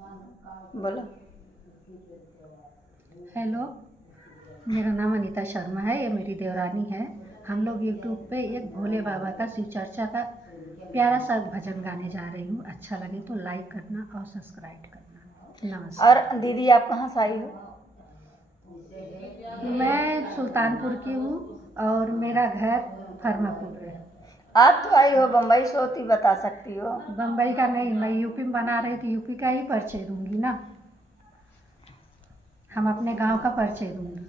बोलो। हेलो, मेरा नाम अनीता शर्मा है। ये मेरी देवरानी है। हम लोग यूट्यूब पे एक भोले बाबा का शिव चर्चा का प्यारा सा भजन गाने जा रही हूँ। अच्छा लगे तो लाइक करना और सब्सक्राइब करना। नमस्कार। और दीदी आप कहाँ से आई हो? मैं सुल्तानपुर की हूँ और मेरा घर फर्मापुर है। आप तो आई हो बम्बई से, होती बता सकती हो। बम्बई का नहीं, मैं यूपी में बना रही थी, यूपी का ही परिचय दूंगी ना। हम अपने गांव का परिचय दूंगी।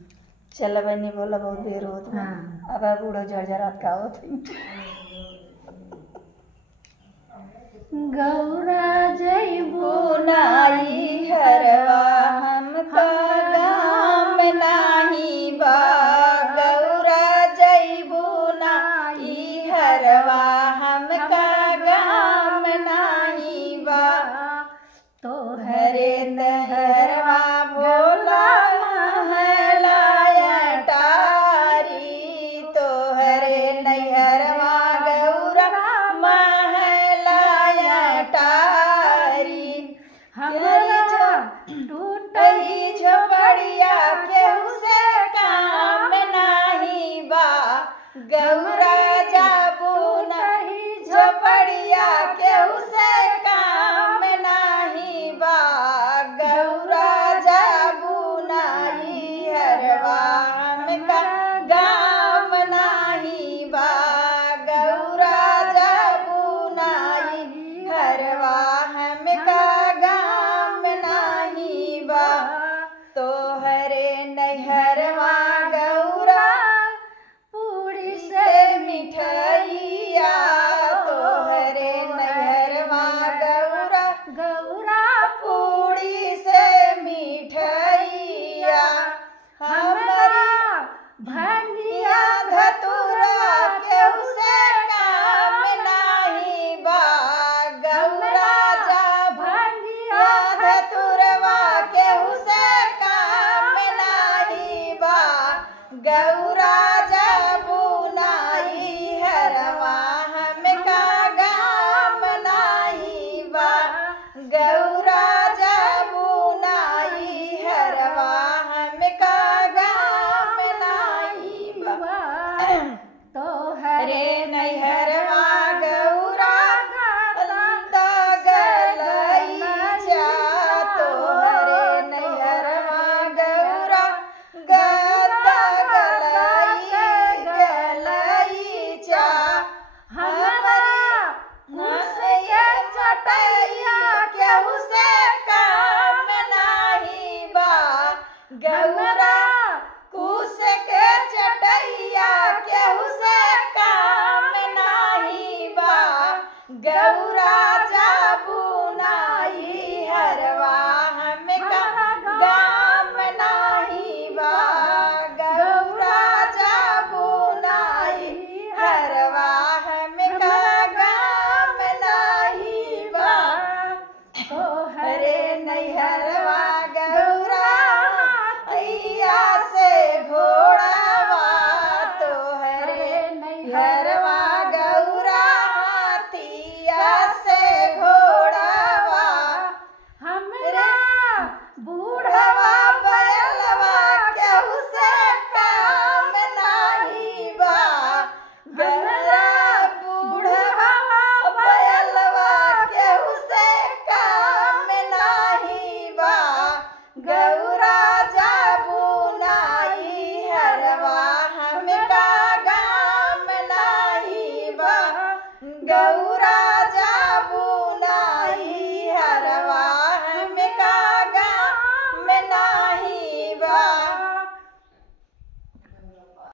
चलो बहनी, बोला बहुत देर हो तो। हाँ। अब बूढ़ो जर्जरात का होती। गौरा जयबू नाई हरवा हमका गाम नाही बा, गौरा जयबू नाई हरवा हमका गाम नाही बा, तो हरे दहरवा भोला महलाया टारी, तो हरे नैहरवा गौरा महलाया टारी। हमारा टूटही झोपड़िया केहू से काम नाही बा, गौरा जाबू नहीं झोपड़िया केहू से काम नाही बा, गौरा जाबू नाही हरवा हमका गाम नाही बा, गौरा जाबू नाही हरवा हमका गाम नाही बा, तो हरे नैहरवा गौरा पूरी से मिठाइया, तो हरे नैहरवा गौरा गौरा पूरी से मिठाइया, हमारी भंगिया धतुरा केहू से काम नाही बा, गौरा जा भंगिया धतुरवा केहू से काम नाही बा, गौरा जाबू नाही हरवा हमका गाम नाही बा, गौरा जाबू नाही हरवा हमका गाम नाही बा, तो हरे नैहरवा गौरा गलई जा, तो हरे नैहरवा गौरा गलई जा, हमारा चटैया केहू से काम नाही बा, गौरा कुश के चटैया केहू से काम नाही बा, गौरा जाबू नाही हरवा हमका गाम नाही बा, गौरा जाबू नाही हरवा हमका गाम नाही बा, तो हरे नैहरवा गौरा अइया से घोड़ावा, तो हरे नैहरवा गौरा हाथिया से घोड़ावा, हमरा बूढ़वा बैलवा केहू से काम नाही बा, गौरा बूढ़वा बैलवा केहू से काम नाही बा, गौरा जाबू नाही हरवा हमका गाम नाही बा, गौरा जा